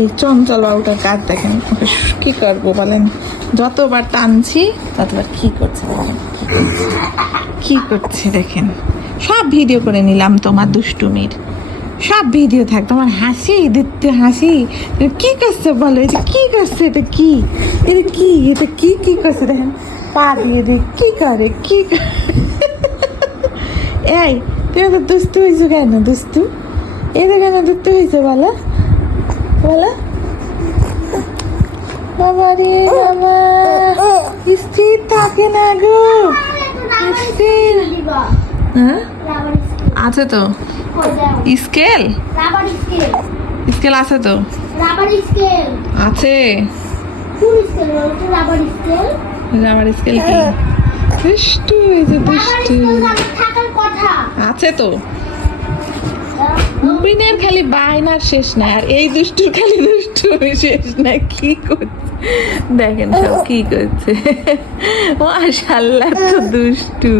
এই চঞ্চল বাবুটার কাজ দেখেন, ওকে কি করবো বলেন? যতবার টানছি ততবার কি করছে দেখেন, কি করছে দেখেন। সব ভিডিও করে নিলাম তোমার দুষ্টুমির, সব ভিডিও থাক। তোমার হাসি দেখতে হাসি, কি করছে বলো? এটা কি করছে? এটা কি? এটা কি? এটা কি কি করছে দেখেন, পা দিয়ে দিয়ে কি করে, কি এই তুমি তো দুষ্টু হয়েছো কেন? দুষ্টু এটা কেন দুষ্টু হয়েছে বলো বলো? বাবা রে বাবা, স্থির থাকে না গো, স্থির। হ্যাঁ আছে তো স্কেল, স্কেল আছে তো, আছে রাবার স্কেল। কি দুষ্টু, এই যে দুষ্টু আছে তো। মুবিনের খালি বায়নার শেষ নাই, আর এই দুষ্টুর খালি দুষ্টু শেষ নাই। কি করছে দেখেন, সব কি করছে, মাশাআল্লাহ তো দুষ্টু।